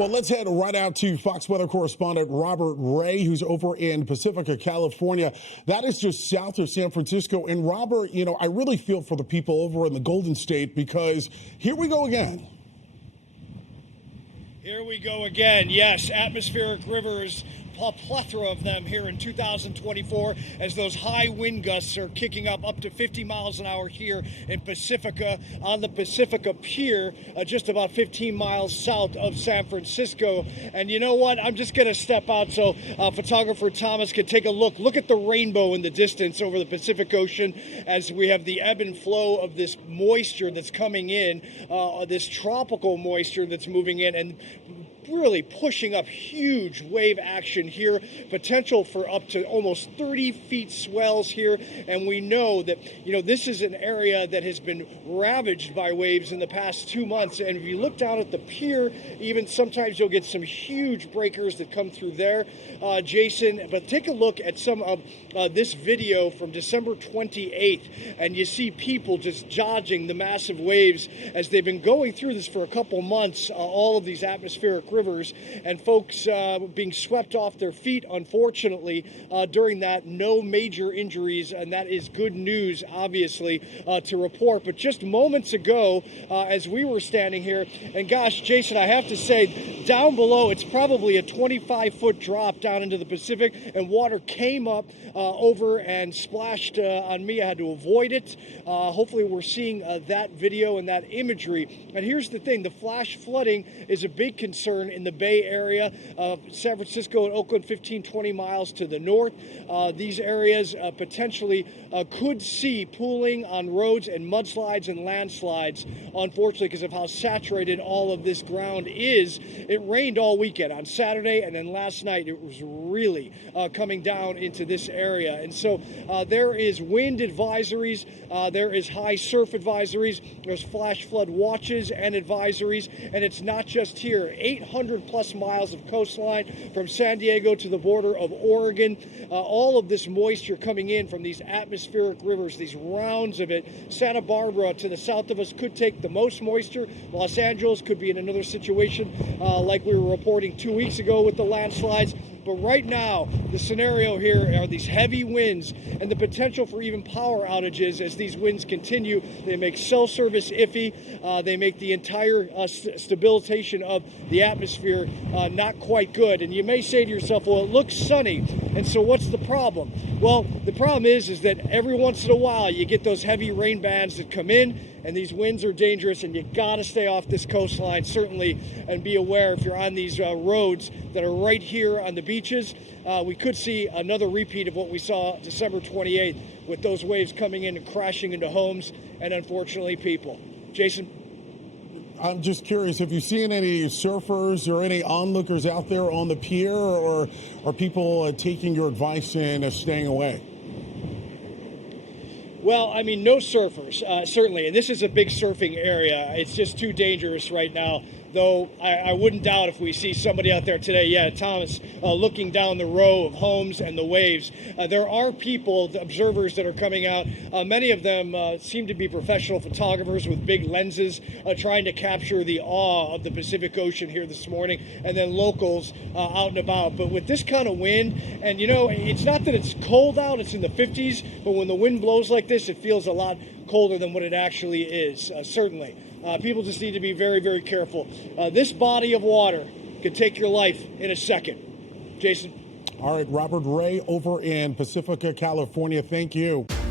Well, let's head right out to Fox Weather Correspondent Robert Ray, who's over in Pacifica, California. That is just south of San Francisco. And Robert, I really feel for the people over in the Golden State because here we go again. Here we go again. Yes, atmospheric rivers, a plethora of them here in 2024 as those high wind gusts are kicking up to 50 miles an hour here in Pacifica on the Pacifica Pier, just about 15 miles south of San Francisco. And you know what? I'm just going to step out so photographer Thomas can take a look. Look at the rainbow in the distance over the Pacific Ocean as we have the ebb and flow of this moisture that's coming in, this tropical moisture that's moving in and really pushing up huge wave action here, potential for up to almost 30 feet swells here. And we know that, this is an area that has been ravaged by waves in the past 2 months. And if you look down at the pier, even sometimes you'll get some huge breakers that come through there, Jason. But take a look at some of this video from December 28th, and you see people just dodging the massive waves as they've been going through this for a couple months, all of these atmospheric rivers, and folks being swept off their feet, unfortunately, during that. No major injuries, and that is good news, obviously, to report. But just moments ago, as we were standing here, and gosh, Jason, I have to say, down below, it's probably a 25-foot drop down into the Pacific, and water came up over and splashed on me. I had to avoid it. Hopefully, we're seeing that video and that imagery. And here's the thing, the flash flooding is a big concern in the Bay Area of San Francisco and Oakland, 15-20 miles to the north. These areas potentially could see pooling on roads and mudslides and landslides, unfortunately, because of how saturated all of this ground is. It rained all weekend on Saturday, and then last night it was really coming down into this area. And so there is wind advisories, there is high surf advisories, there's flash flood watches and advisories, and it's not just here. 800 plus miles of coastline from San Diego to the border of Oregon. All of this moisture coming in from these atmospheric rivers, these rounds of it. Santa Barbara to the south of us could take the most moisture. Los Angeles could be in another situation like we were reporting 2 weeks ago with the landslides. But right now, the scenario here are these heavy winds and the potential for even power outages as these winds continue. They make cell service iffy. They make the entire stabilization of the atmosphere not quite good. And you may say to yourself, well, it looks sunny, and so what's the problem? Well, the problem is that every once in a while you get those heavy rain bands that come in, and these winds are dangerous, and you got to stay off this coastline, certainly, and be aware if you're on these roads that are right here on the beaches. We could see another repeat of what we saw December 28th with those waves coming in and crashing into homes and, unfortunately, people. Jason? I'm just curious, have you seen any surfers or any onlookers out there on the pier, or are people taking your advice and staying away? Well, I mean, no surfers, certainly. And this is a big surfing area. It's just too dangerous right now. Though I wouldn't doubt if we see somebody out there today. Yeah, Thomas, looking down the row of homes and the waves. There are people, the observers that are coming out. Many of them seem to be professional photographers with big lenses trying to capture the awe of the Pacific Ocean here this morning, and then locals out and about. But with this kind of wind, and it's not that it's cold out, it's in the 50s, but when the wind blows like this, it feels a lot colder than what it actually is, certainly. People just need to be very, very careful. This body of water could take your life in a second. Jason? All right, Robert Ray over in Pacifica, California. Thank you.